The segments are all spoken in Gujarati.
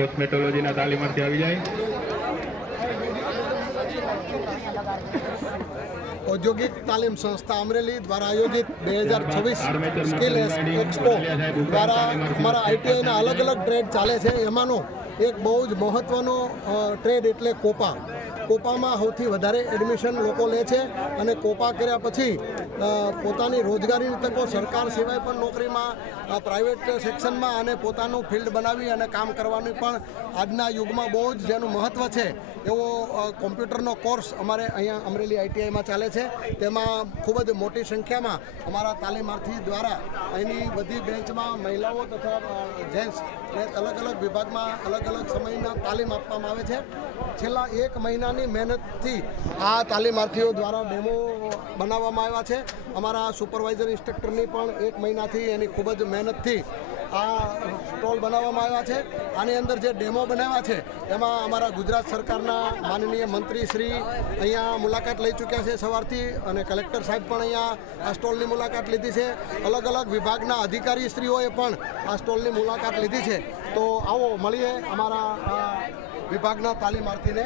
કોસ્મેટોલોજીના તાલીમાર્થી આવી જાય. ઔદ્યોગિક તાલીમ સંસ્થા અમરેલી દ્વારા આયોજિત 2026 સ્કિલ એક્સપો દ્વારા અમારા આઈટીઆઈના અલગ અલગ ટ્રેડ ચાલે છે. એમાંનો એક બહુ જ મહત્ત્વનો ટ્રેડ એટલે કોપા. કોપામાં સૌથી વધારે એડમિશન લોકો લે છે અને કોપા કર્યા પછી પોતાની રોજગારીની તકો સરકાર સિવાય પણ નોકરીમાં, પ્રાઇવેટ સેક્શનમાં અને પોતાનું ફિલ્ડ બનાવી અને કામ કરવાની પણ આજના યુગમાં બહુ જ જેનું મહત્ત્વ છે એવો કોમ્પ્યુટરનો કોર્સ અમારે અહીંયા અમરેલી આઈટીઆઈમાં ચાલે છે. તેમાં ખૂબ જ મોટી સંખ્યામાં અમારા તાલીમાર્થી દ્વારા અહીંની બધી બ્રેન્ચમાં મહિલાઓ તથા જેન્ટ્સને અલગ અલગ વિભાગમાં અલગ અલગ સમયના તાલીમ આપવામાં આવે છે. છેલ્લા 1 મહિનાની મહેનતથી આ તાલીમાર્થીઓ દ્વારા ડેમો બનાવવામાં આવ્યા છે. અમારા સુપરવાઇઝર ઇન્સ્ટ્રક્ટરની પણ 1 મહિનાથી એની ખૂબ જ મહેનતથી આ સ્ટોલ બનાવવામાં આવ્યા છે. આની અંદર જે ડેમો બનાવ્યા છે એમાં અમારા ગુજરાત સરકારના માનનીય મંત્રી શ્રી અહીંયા મુલાકાત લઈ ચૂક્યા છે સવારથી, અને કલેક્ટર સાહેબ પણ અહીંયા આ સ્ટોલની મુલાકાત લીધી છે. અલગ અલગ વિભાગના અધિકારીશ્રીઓએ પણ આ સ્ટોલની મુલાકાત લીધી છે. તો આવો મળીએ અમારા વિભાગના તાલીમાર્થીને.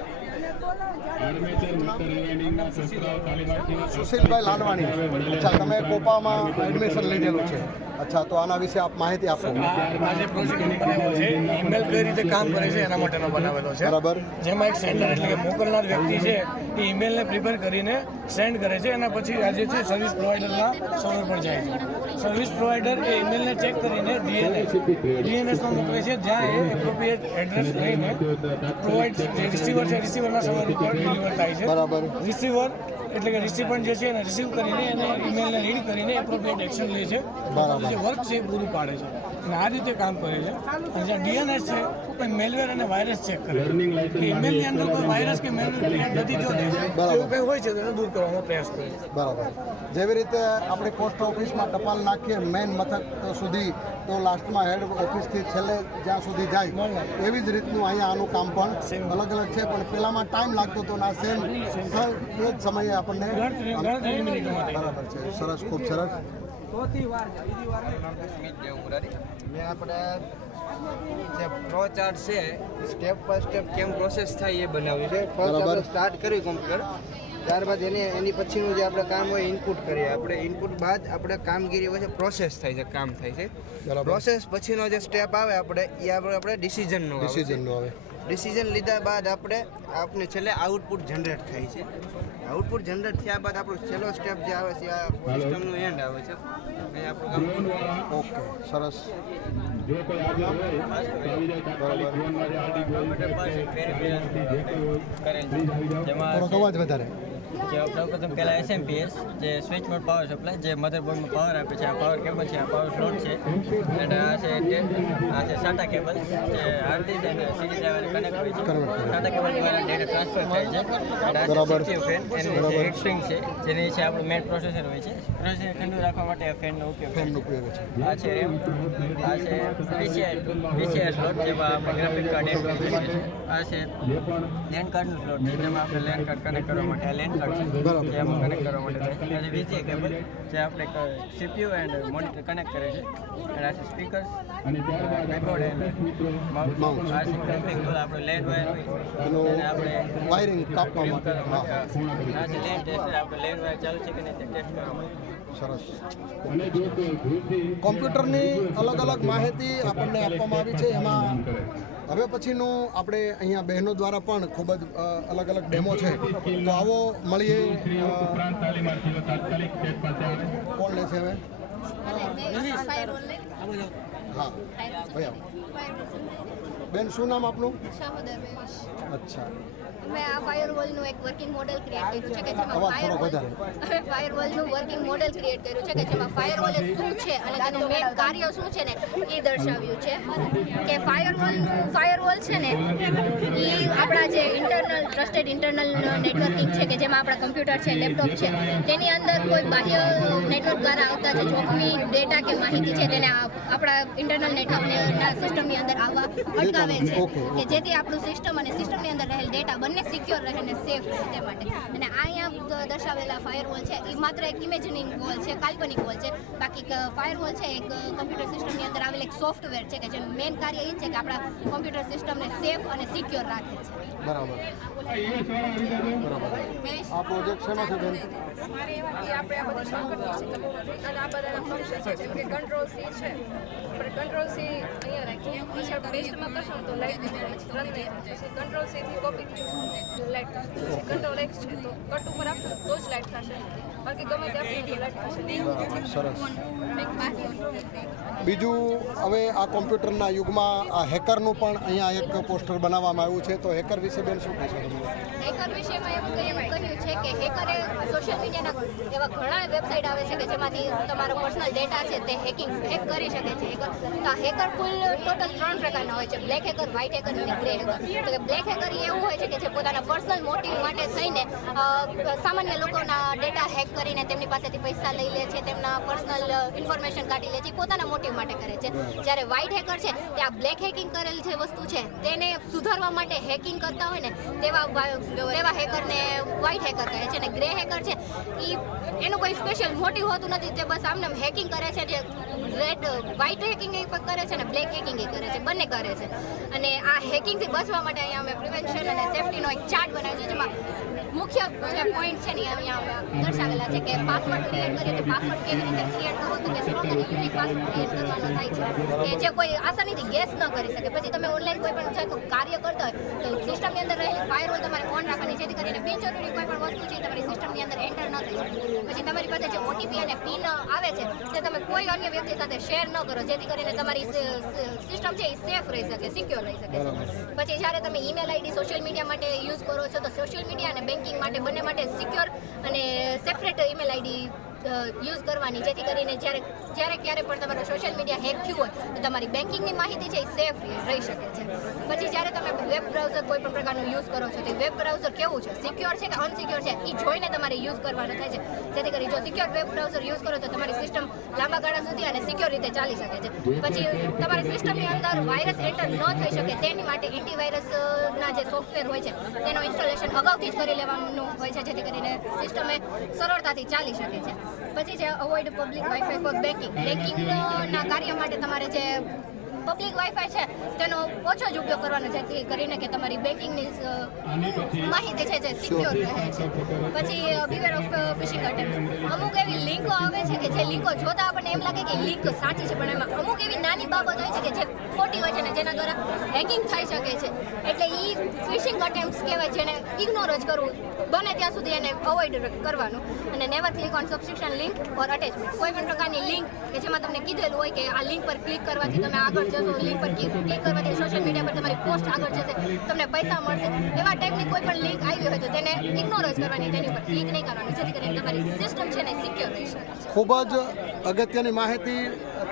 સુશીલભાઈ લાડવાણી, અચ્છા, તમે કોપામાં એડમિશન લીધેલું છે. અચ્છા, તો આના વિશે આપ માહિતી આપો. આજે પ્રોજેક્ટ બનાવ્યો છે, ઈમેલ કઈ રીતે કામ કરે છે એના માટેનો બનાવેલો છે. બરાબર. જેમાં એક સેન્ડર એટલે કે મોકલનાર વ્યક્તિ છે એ ઈમેલને પ્રિપેર કરીને સેન્ડ કરે છે. એના પછી આજે છે સર્વિસ પ્રોવાઈડરના સર્વર પર જાય છે. સર્વિસ પ્રોવાઈડર એ ઈમેલને ચેક કરીને ડીએનએસમાં મોકલે છે, જ્યાં એ એપ્રોપ્રિએટ એડ્રેસ લઈને પ્રોવાઈડ જે રિસીવર છે રિસીવરના સર્વર ઉપર ડિલિવર થાય છે. બરાબર. રિસીવર એટલે કે રિસિપન્ટ જે છે એને રિસીવ કરીને એને ઈમેલને રીડ કરીને એપ્રોપ્રિએટ એક્શન લે છે. જે વર્ક છે એ પૂરું પાડે છે અને આ રીતે કામ કરે છે. અને જ્યાં ડીએનએસ છે એ મેલવેર અને વાયરસ ચેક કરે છે. ઈમેલની અંદર કોઈ વાયરસ કે મેલવેર ક્રિએટ નથી થયો એવું કંઈ હોય છે તો એને દૂર કરવાનો પ્રયાસ કરે છે. બરાબર. જેવી રીતે આપણે પોસ્ટ ઓફિસમાં ટપાલ નાખીએ મેઇન મથક સુધી, તો લાસ્ટમાં હેડ ઓફિસથી છેલ્લે જ્યાં સુધી જાય એવી જ રીતનું અહીંયા આનું કામ પણ અલગ અલગ છે. પણ પહેલામાં ટાઈમ લાગતો હતો ને આ સેમ એ જ સમયે આપણને બરાબર છે. સરસ, ખૂબ સરસ. મેં આપણે જે પ્રો ચાર્ટ છે સ્ટેપ બાય સ્ટેપ કેમ પ્રોસેસ થાય એ બનાવ્યું છે. ફર્સ્ટ આપણે સ્ટાર્ટ કર્યું કોમ્પ્યુટર, ત્યારબાદ એની પછીનું જે આપણે કામ હોય ઇનપુટ કરીએ. આપણે ઇનપુટ બાદ આપણે કામગીરી હોય છે, પ્રોસેસ થાય છે, કામ થાય છે. પ્રોસેસ પછીનો જે સ્ટેપ આવે આપણે એ આપણે ડિસિઝનનો આવે. ડિસિઝન લીધા બાદ આપણે છેલ્લે આઉટપુટ જનરેટ થાય છે. આઉટપુટ જનરેટ થયા બાદ આપણો છેલ્લો સ્ટેપ જે આવે છે આ સિસ્ટમનું એન્ડ આવે છે. અહીં આપણું કામ ઓકે, સરસ. થોડો અવાજ વધારે. સૌપ્રથમ પહેલાં એસએમપીએસ જે સ્વિચ મોડ પાવર સપ્લાય જે મધરબોર્ડમાં પાવર આપે છે. આ પાવર કેબલ છે, આ પાવર સ્લોટ છે, અને આ છે સાટા કેબલ જે હાર્ડ અને સીડી ડ્રાઈવર કનેક્ટ હોય છે. સાટા કેબલ દ્વારા ડેટા ટ્રાન્સફર થાય છે. અને આ ફેન એની નીચે હીટ સ્ટ્રિંગ છે, જેની નીચે આપણું મેઇન પ્રોસેસર હોય છે. પ્રોસેસર ઠંડુ રાખવા માટે આ ફેનનો ઉપયોગ છે. આ છે રેમ, આ છે PCI સ્લોટ જેમાં આપણે ગ્રાફિક કાર્ડ એડ કરી શકીએ છીએ. આ છે લેન્ડ કાર્ડનું સ્લોટ છે, જેમાં આપણે લેન્ડ કાર્ડ કનેક્ટ કરવા માટે આ લેન્ડ કાર્ડ છે જે આમાં કનેક્ટ કરવા માટે થાય. આ છે VGA કેબલ જે આપણે CPU એન્ડ મોનિટર કનેક્ટ કરે છે. અને આ છે સ્પીકર્સ, કીબોર્ડ એન્ડ માઉસ. આ છે ક્રેમ્પિંગ ટૂલ, આપણે લેન્ડ વાયર હોય એને આપણે વાયરિંગ કાપવા માટે. આ છે લેન્ડ ટેસ્ટર, આપણે લેન્ડ વાયર ચાલુ છે કે નહીં તે ટેસ્ટ કરવા માટે. સરસ. કોમ્પ્યુટરની અલગ અલગ માહિતી આપણને આપવામાં આવી છે. એમાં હવે પછીનું આપણે અહીંયા બહેનો દ્વારા પણ ખૂબ જ અલગ અલગ ડેમો છે. તો આવો મળીએ. કોણ લે છે હવે? હા ભાઈ આવો. બેન, શું નામ આપનું? અચ્છા. મેં આ ફાયરવોલનું એક વર્કિંગ મોડેલ ક્રિએટ કર્યું છે કે જેમાં ફાયરવોલનું વર્કિંગ મોડેલ ક્રિએટ કર્યું છે કે જેમાં ફાયરવોલ શું છે અને તેનું મેઇન કાર્ય શું છે ને એ દર્શાવ્યું છે. કે ફાયરવોલ છે ને એ આપણા જે ટ્રસ્ટેડ ઇન્ટરનલ નેટવર્કિંગ છે કે જેમાં આપણા કમ્પ્યુટર છે, લેપટોપ છે, તેની અંદર કોઈ બાહ્ય નેટવર્ક દ્વારા આવતા જે જોખમી ડેટા કે માહિતી છે તેને આપણા ઇન્ટરનલ નેટવર્કના સિસ્ટમની અંદર આવવા અટકાવે આવે છે Okay, કે જેથી આપણું સિસ્ટમ અને સિસ્ટમની અંદર રહેલ ડેટા બંને સિક્યોર રહે અને સેફ રહે તે માટે. અને આ અહીંયા દર્શાવેલા ફાયરવોલ છે એ માત્ર એક ઇમેજિનિંગ વોલ છે, કાલ્પનિક વોલ છે. બાકી ફાયરવોલ છે એક કમ્પ્યુટર સિસ્ટમની અંદર આવેલ એક સોફ્ટવેર છે કે જેનું મેઇન કાર્ય એ છે કે આપણા કમ્પ્યુટર સિસ્ટમને સેફ અને સિક્યોર રાખે છે. બરાબર. આ પ્રોજેક્ટ શેનો છે બેન? આપણે આ બધી શોર્ટકટ છે અને આ બધાના ફંક્શન છે જેમ કે કંટ્રોલ સી છે. આપણે કંટ્રોલ સી અહીંયા રાખીએ, પછી આપણે પેસ્ટમાં કરશો તો લાઈટ રન નહીં થાય. પછી કંટ્રોલ સી થી કોપી લાઈટ થશે. પછી કંટ્રોલ એક્સ છે તો કટ ઉપર આપશો તો જ લાઈટ થશે, બાકી ગમે તે આપશો તો લાઈટ થશે નહીં. સરસ. બીજું, હવે આ કોમ્પ્યુટરના યુગમાં આ હેકરનું પણ અહીંયા એક પોસ્ટર બનાવવામાં આવ્યું છે, તો હેકર વિશે બેન શું કહેશો તમે? હેકર વિષયમાં એવું કહ્યું છે કે હેકરે સોશિયલ મીડિયાના એવા ઘણા વેબસાઇટ આવે છે કે જેમાંથી તમારો પર્સનલ ડેટા છે તે હેક કરી શકે છે હેકર. તો આ હેકર કુલ ટોટલ 3 પ્રકારના હોય છે: બ્લેક હેકર, વ્હાઇટ હેકર અને ગ્રે હેકર. તો કે બ્લેક હેકર એવું હોય છે કે જે પોતાના પર્સનલ મોટિવ માટે થઈને સામાન્ય લોકોના ડેટા હેક કરીને તેમની પાસેથી પૈસા લઈ લે છે, તેમના પર્સનલ ઇન્ફોર્મેશન કાઢી લે છે, પોતાના મોટિવ માટે કરે છે. જ્યારે વ્હાઇટ હેકર છે તે આ બ્લેક હેકિંગ કરેલ જે વસ્તુ છે તેને સુધારવા માટે હેકિંગ કરતા હોય ને તેવા હેકરને વ્હાઇટ હેકર કહે છે. અને ગ્રે હેકર છે એનું કોઈ સ્પેશિયલ મોટિવ હોતું નથી, તે બસ આમને હેકિંગ કરે છે. જે વ્હાઇટ હેકિંગ એ કરે છે અને બ્લેક હેકિંગ એ કરે છે, બંને કરે છે. અને આ હેકિંગથી બચવા માટે અહીંયા અમે પ્રિવેન્શન અને સેફટીનો એક ચાર્ટ બનાવ્યો છે, જેમાં મુખ્ય જે પોઈન્ટ છે ને અહીંયા દર્શાવેલા છે કે પાસવર્ડ ક્રિએટ કરીએ તો પાસવર્ડ કેવી રીતે ક્રિએટ કરવો, તો કે સ્ટ્રોંગ અને યુનિક પાસવર્ડ ક્રિએટ કરવાનો થાય છે કે જે કોઈ આસાનીથી ગેસ ન કરી શકે. પછી તમે ઓનલાઈન કોઈ પણ કાર્ય કરતા હોય તો સિસ્ટમની અંદર રહેલી ફાયરવોલ તમારે ઓન રાખવાની, જેથી કરીને બિનજરૂરી કોઈ પણ વસ્તુ છે તમારી સિસ્ટમની અંદર એન્ટર ન થઈ શકે. પછી તમારી પાસે જે ઓટીપી અને પિન આવે છે તે તમે કોઈ અન્ય વ્યક્તિ સાથે શેર ન કરો, જેથી કરીને તમારી સિસ્ટમ છે એ સેફ રહી શકે, સિક્યોર રહી શકે. પછી જ્યારે તમે ઈમેલ આઈડી સોશિયલ મીડિયા માટે યુઝ કરો છો તો સોશિયલ મીડિયા અને બેન્કિંગ માટે બંને માટે સિક્યોર અને સેપરેટ ઈમેલ આઈડી યુઝ કરવાની, જેથી કરીને જ્યારે ક્યારે પણ તમારું સોશિયલ મીડિયા હેક થયું હોય તો તમારી બેન્કિંગની માહિતી છે એ સેફ રહી શકે છે. પછી જ્યારે તમે વેબ બ્રાઉઝર કોઈ પણ પ્રકારનું યુઝ કરો છો તો વેબ બ્રાઉઝર કેવું છે, સિક્યોર છે કે અનસિક્યોર છે, એ જોઈને તમારે યુઝ કરવાનું થાય છે. જેથી કરી જો સિક્યોર વેબ બ્રાઉઝર યુઝ કરો તો તમારી સિસ્ટમ લાંબા ગાળા સુધી અને સિક્યોર રીતે ચાલી શકે છે. પછી તમારી સિસ્ટમની અંદર વાયરસ એન્ટર ન થઈ શકે તેની માટે એન્ટીવાયરસના જે સોફ્ટવેર હોય છે તેનો ઇન્સ્ટોલેશન અગાઉથી જ કરી લેવાનું હોય છે, જેથી કરીને સિસ્ટમે સરળતાથી ચાલી શકે છે. પછી છે અવોઇડ પબ્લિક વાઈફાઈ ફોર બેન્કિંગના કાર્ય માટે તમારે જે પબ્લિક વાઈફાઈ છે તેનો ઓછો જ ઉપયોગ કરવાનો, જેથી કરીને કે તમારી બેન્કિંગની માહિતી છે જે સિક્યોર રહે છે. પછી બીવેર ઓફ ફિશિંગ અટેમ્પ્ટ. અમુક એવી લિંકો આવે છે કે જે લિંકો જોતા આપણને એમ લાગે કે લિંક સાચી છે, પણ એમાં અમુક એવી નાની બાબત હોય છે કે જે ખોટી હોય છે ને જેના દ્વારા હેકિંગ થઈ શકે છે. એટલે એ ફિશિંગ અટેમ્પ્ટ કહેવાય, જેને ઇગ્નોર જ કરવું, બને ત્યાં સુધી એને અવોઇડ કરવાનું. અને never click on subscription link or attachment. કોઈ પણ પ્રકારની લિંક કે જેમાં તમને કીધેલું હોય કે આ લિંક પર ક્લિક કરવાથી તમે આગળ જશો, લિંક પર ક્લિક કરવાથી સોશિયલ મીડિયા પર તમારી પોસ્ટ આગળ જશે, તમને પૈસા મળશે, એવા ટાઈપની કોઈ પણ લિંક આવી હોય તો તેને ઇગ્નોર જ કરવાની, તેની ઉપર ક્લિક નહીં કરવાનું, જેથી કરીને તમારી સિસ્ટમ છે ને સિક્યોર રહી શકે. ખૂબ જ અગત્યની માહિતી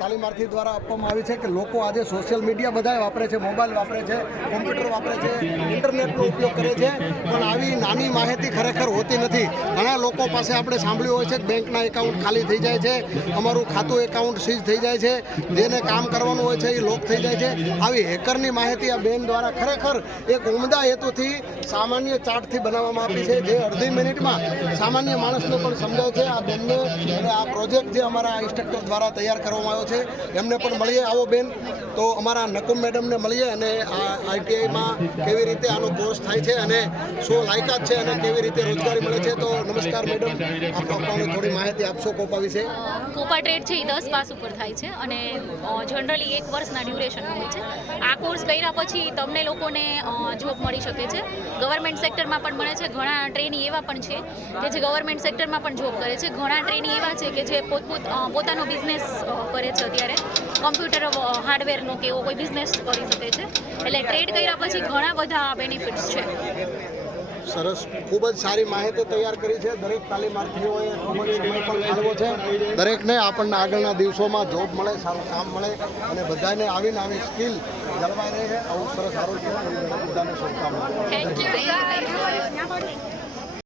તાલીમાર્થી દ્વારા આપવામાં આવી છે કે લોકો આજે સોશિયલ મીડિયા બધા વાપરે છે, મોબાઈલ વાપરે છે, કોમ્પ્યુટર વાપરે છે, ઇન્ટરનેટનો ઉપયોગ કરે છે, પણ આવી નાની માહિતી ખરેખર હોતી નથી. ઘણા લોકો પાસે આપણે સાંભળ્યું હોય છે કે બેંકના એકાઉન્ટ ખાલી થઈ જાય છે, અમારું ખાતું એકાઉન્ટ સીઝ થઈ જાય છે, જેને કામ કરવાનું હોય છે એ લોક થઈ જાય છે. આવી હેકરની માહિતી આ બેન દ્વારા ખરેખર એક ઉમદા હેતુથી સામાન્ય ચાર્ટથી બનાવવામાં આપી છે, જે અડધી મિનિટમાં સામાન્ય માણસને પણ સમજાય છે. આ બેનને અને આ પ્રોજેક્ટ જે અમારા ઇન્સ્ટ્રક્ટર દ્વારા તૈયાર કરવામાં આવ્યો છે એમને પણ મળીએ. આવો બેન, તો અમારા નકુમ મેડમને મળીએ અને આ આઈટીઆઈમાં કેવી રીતે આનો કોર્સ થાય છે અને શું લાયકાત છે અને કેવી રીતે રોજગારી મળે છે. તો નમસ્કાર મેડમ, આપ આપણને થોડી માહિતી આપશો કોપા વિશે? કોપા ટ્રેડ છે એ 10 પાસ ઉપર થાય છે અને જનરલી 1 વર્ષના ડ્યુરેશનનો હોય છે. આ કોર્સ કર્યા પછી તમને લોકોને જોબ મળી શકે છે. ગવર્મેન્ટ સેક્ટરમાં પણ મળે છે. ઘણા ટ્રેની એવા પણ છે કે જે ગવર્મેન્ટ સેક્ટરમાં પણ જોબ કરે છે. ઘણા ટ્રેની એવા છે કે જે પોતાનો બિઝનેસ કરે છે, અત્યારે કમ્પ્યુટર હાર્ડવેરનો કે એવો કોઈ બિઝનેસ કરી શકે છે. એટલે ટ્રેડ કર્યા પછી ઘણા બધા બેનિફિટ્સ છે. સરસ, ખૂબ જ સારી માહિતી તૈયાર કરી છે. દરેક તાલીમાર્થીઓએ ખૂબ જ સમય પણ ફાળવ્યો છે. દરેકને આપણને આગળના દિવસોમાં જોબ મળે, સારું કામ મળે અને બધાને આવીને આવી સ્કિલ જળવાઈ રહે, આવું સરસ આરોગ્ય બધાને શુભકામનાઓ. Thank you.